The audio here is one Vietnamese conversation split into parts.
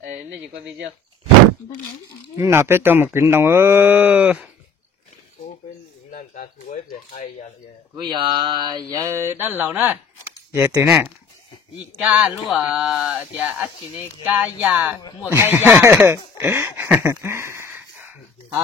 Nên chỉ quay video. Nào biết cho một kính đồng ơ. Bây giờ đất lầu nữa. Về từ nè. Ica luôn à, thì ắt chỉ nên ca già, mua cây già.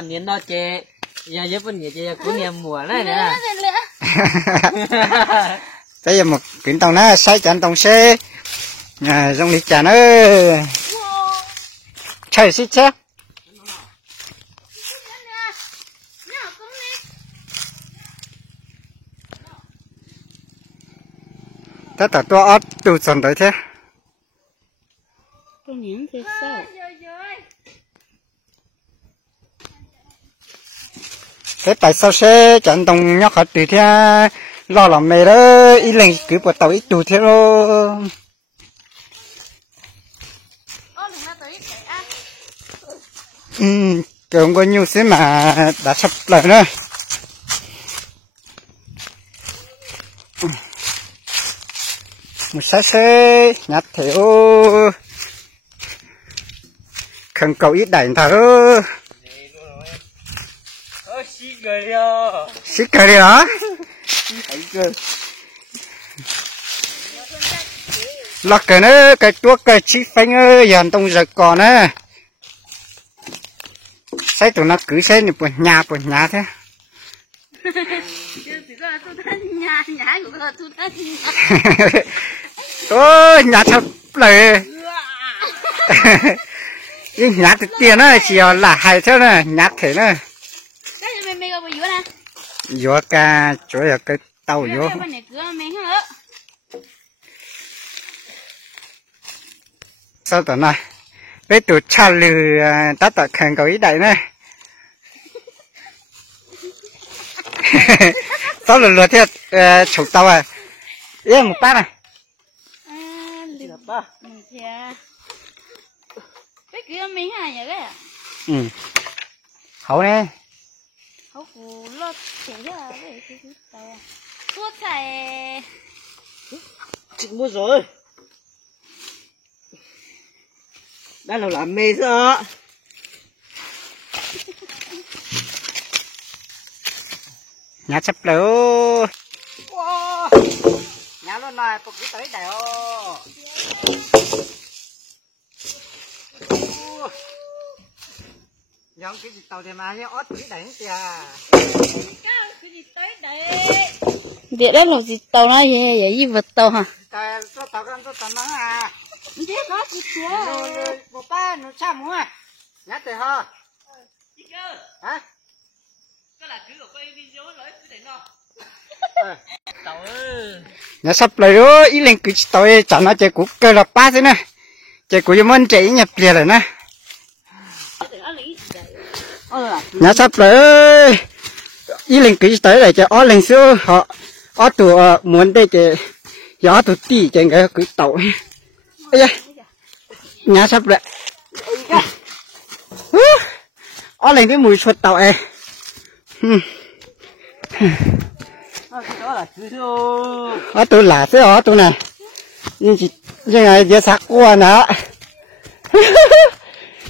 Niên đó chị, giờ giúp mình chị cũng nghe mùa này nè. Bây giờ một kính đồng nó sai chắn đồng xe. Trong lịch chắn ơi. Trời xích chứ. Tất cả tôi ớt đủ dần đấy thế. Tôi nhìn thế sao? Thế tại sao xe chẳng đồng nhóc hạt từ thế lo làm mày đó ý lên cứ bỏ tàu ít đủ thế rồi. Không có nhiều xe mà đã sắp lại nữa. Một sáng xe nhặt theo khẩn cầu ít đẩy thở. Xí cờ đi hả? Lọt cờ nữa cái tuốt cái chi phanh ơi dàn tông giật còn á. Xe tụi nó cứ xe này buồn nhà thế. Ôi nhà thật lời. Nhưng nhà thì tiền á chỉ là hay thế nè, nhà thế nè. Vô ca chỗ là cái tàu vô. Sao tụi này? Bây tụi cha lừ ta tụi khẩn cầu ý đại nè. Sao lừa thiệt chủ tàu à? Yên một bát này. Cái kia mình hay vậy cái à? Hậu nè. Hậu củ lót thế ra vậy cái tàu. Suốt xài. Chị mua rồi. Đã là làm mê rồi. Nhà sắp lửa. Nhà luôn này, phục cái tới đây ô. Giống cái gì tàu thì mà nhá, ót cái đánh kìa. Cái gì tới đây? Việc đó là gì tàu này vậy gì vật tàu hả? Tàu nó à. Thế có gì chưa? Một ba nó chăm không à? Nhát thì ho. Chị cơ. Hả? Có là cứ quay video nói cứ để nó. Tàu ơi. Nhà sắp lại đó, ý lên cứ tàu chẳng nó chơi cục cơ là ba thế nè. Chơi cục cho mình chạy nhập liền rồi nè. Nhà sắp lại ý lên cứ tới lại cho ó lên xưa họ ó tụ muốn đây chơi gió tụ tì chơi cái cứ tàu. Ây da. Nhà sắp lại. Ó lên cái mùi suốt tàu ấy. Ó tụ là thế ó tụ này. Nhưng chỉ nhưng mà giờ sắc quá nè.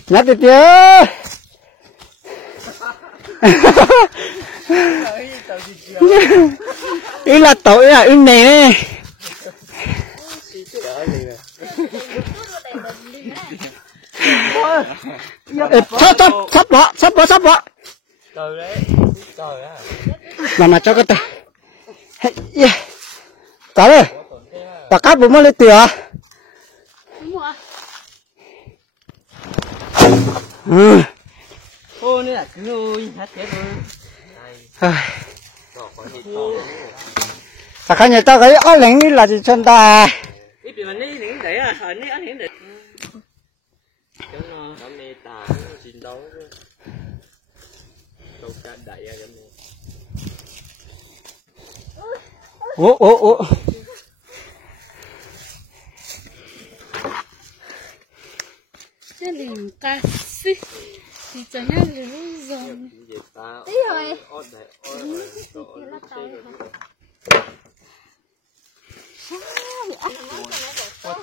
Nhát đi tiêu. Ý là tội là ưng này. Sắp bỏ. Trời đấy, trời á. Mà cho cái tay. Cả rồi. Cả cáp bụng mới lên tỉa. Ô này là cứ ôi, hết chết rồi. Sao khá nhà tao cái ó lĩnh là gì chân ta? Ít bị mình đi những để à, hình đi anh hiện được. Cho nó mê tà nó chiến đấu. Câu cá đẩy ra cho Ủa. Cái liền ca xí. Thì chẳng nhớ là lúc rồi. Tí rồi.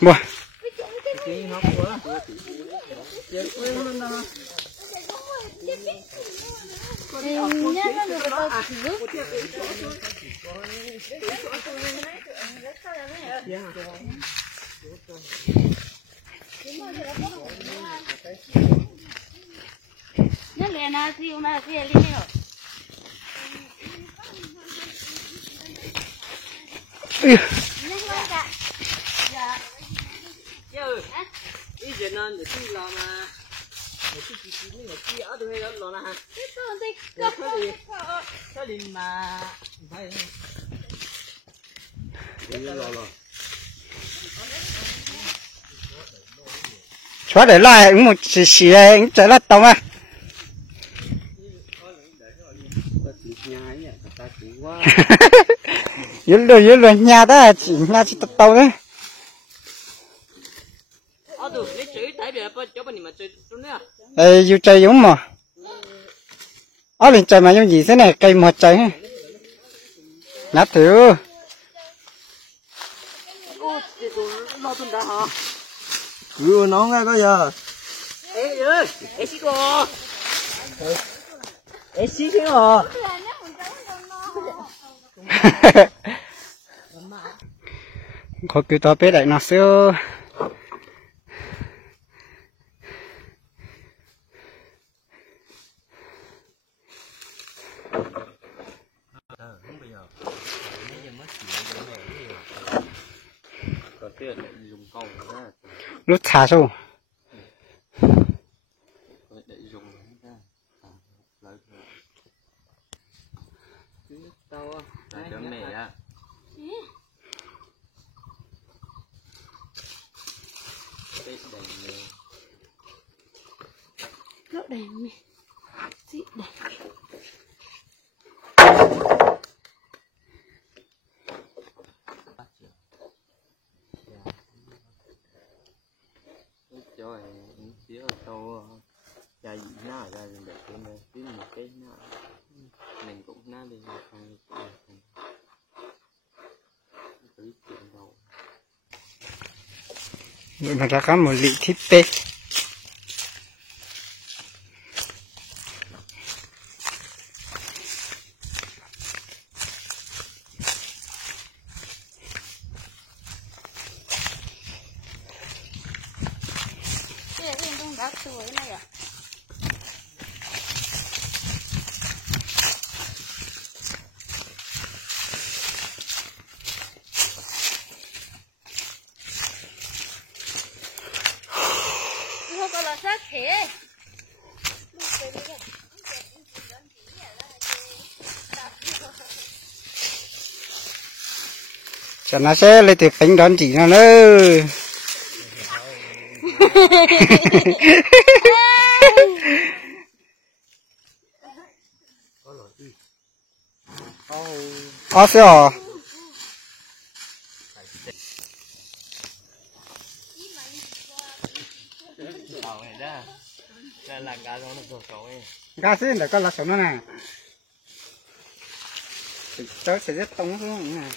Mua. nó liền na thì mà thì liền rồi chứ ý chuyện nó để đi làm mà để đi chỉ mới đi ở đây đó làm ha cái gì mà phải xóa để lại một xì anh chạy lát tông à dưới luôn nhà đó chỉ nhà chỉ tàu đấy ở đâu lấy chữ tại vì bao chỗ bên này mà chữ luôn nữa ê yêu chơi giống mà ở lên chơi mà giống gì thế này cây một chơi nhát thiếu lo tuần đã hả cứ nó ngay bây giờ ê ơi ê xí cô ê xí cái hả có cứ tao biết đại nó xíu lúc xả xuống nó đèn mẹ chị đèn rồi phía tàu dài na dài để cái này tí một cái na mình cũng na đi không tới chuyện đâu nó ra có một lị thịt tê đã tuổi này à không có là sát thế cho nó sẽ lấy từ bánh đón chỉ nó nữa ó xíu à gà xí để con là sống nó nè tớ sẽ rất tông xuống nè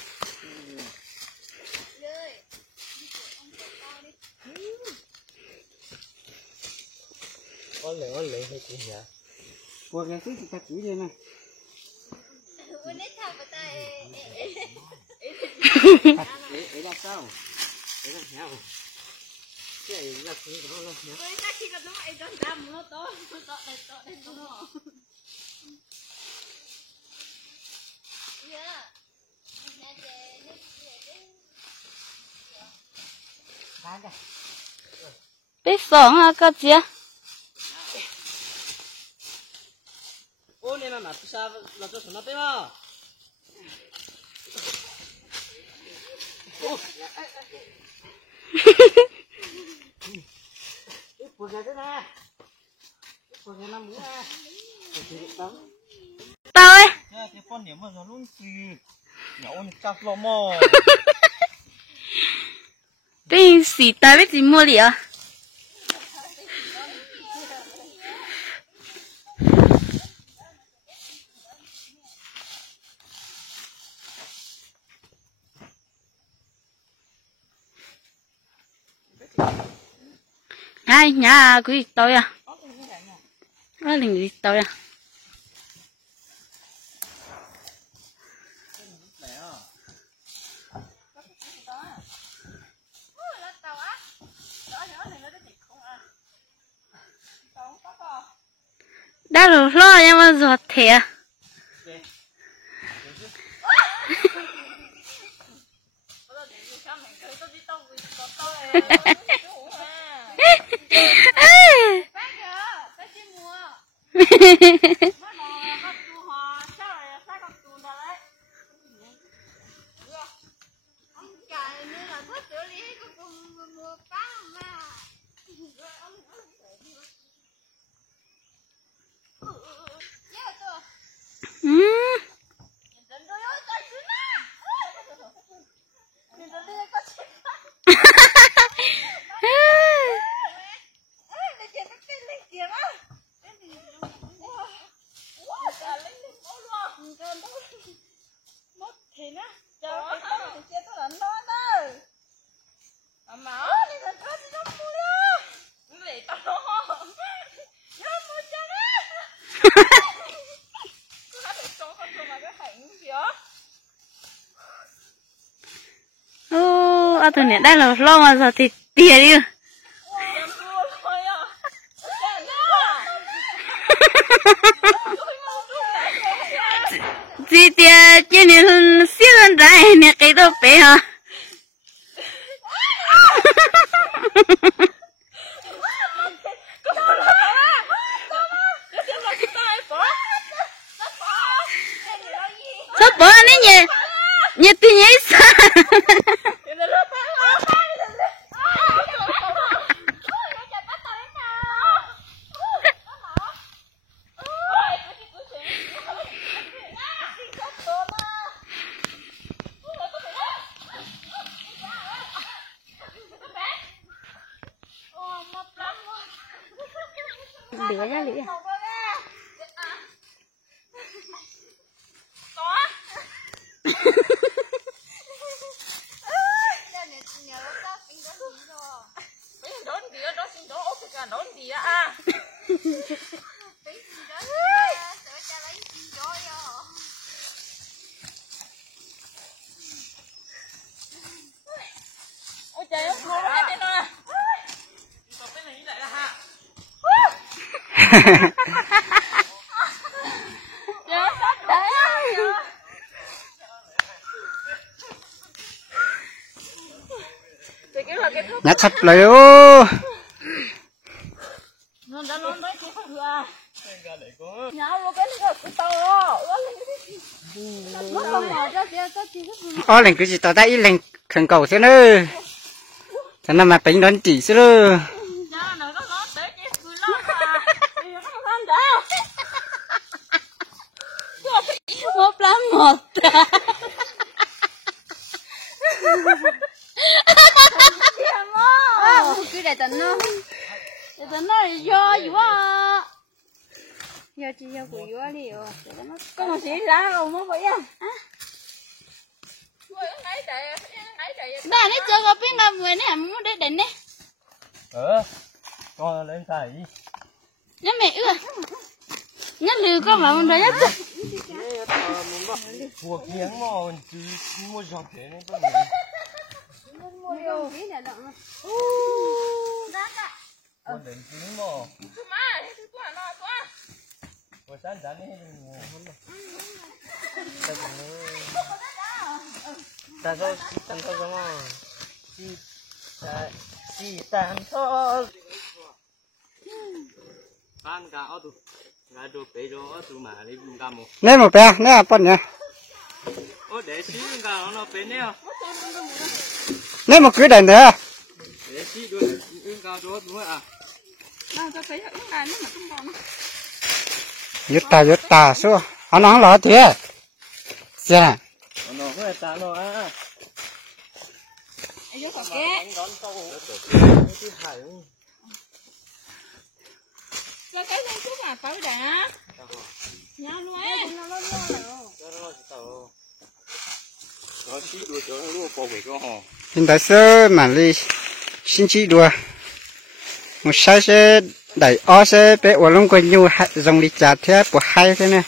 có lẽ hay gì vậy qua cái thứ ta chỉ vậy nè để làm sao để làm sao cái này là cái đó luôn nhá biết sống à các chị ô này mà sao là cho nó tới mà Put cái thế này, put cái năm nữa, tao ấy cái con nếu mà nó luôn xì, nhậu nó chặt lò mò. bên xì tao biết gì mua liền nhà quý tôi à nó liền gì tôi à đã rồi lo nhưng mà giọt thẻ ô tụi này đã là lo mà giờ thì tiền đi chị tiền chị này xíu hơn trái này cái đồ bé hả sắp bỏ này nhỉ nhỉ tiền nhỉ sao lửa ra lửa ôi trời ơi khô hết đi nè nhát sắp lại ô nó đã nói đấy không được à nhau luôn cái này cái tàu nó không mở ra kia cái gì ô lên cứ chỉ tao đã ít lên khẩn cầu thế nữa cho nên mà tính đoán chỉ xíu nữa một lắm một cái này tận nó do gì quá giờ chỉ do của do đi rồi có một gì lá không mới vậy à bà này chơi có biết làm người này muốn để đánh đấy con lên tay nhá mẹ ưa nhá lừa con mà mình đấy á cuộc giếng mà chỉ mua giọt thế này có con đến chín mà của sáng sáng này ta có tan thôi mà chỉ tan thôi tan cả ở tụ ngài đồ bé đồ ở tụ mà đi dùng cam một nè một bé nè upon nhá ô để xí dùng cam nó bé nè nè một cái đèn nữa để xí đồ dùng cam đồ đúng không ạ giật ta số anh nói là thế xem nó phải ta nó à cái này chút à phải đã nhau luôn á nó xí đồ cho nó luôn bỏ về cho họ hiện tại sơ mà đi xin chỉ đùa một sai sẽ đẩy ó sẽ bé ở lông quanh nhu dùng đi chặt thế của hai thế này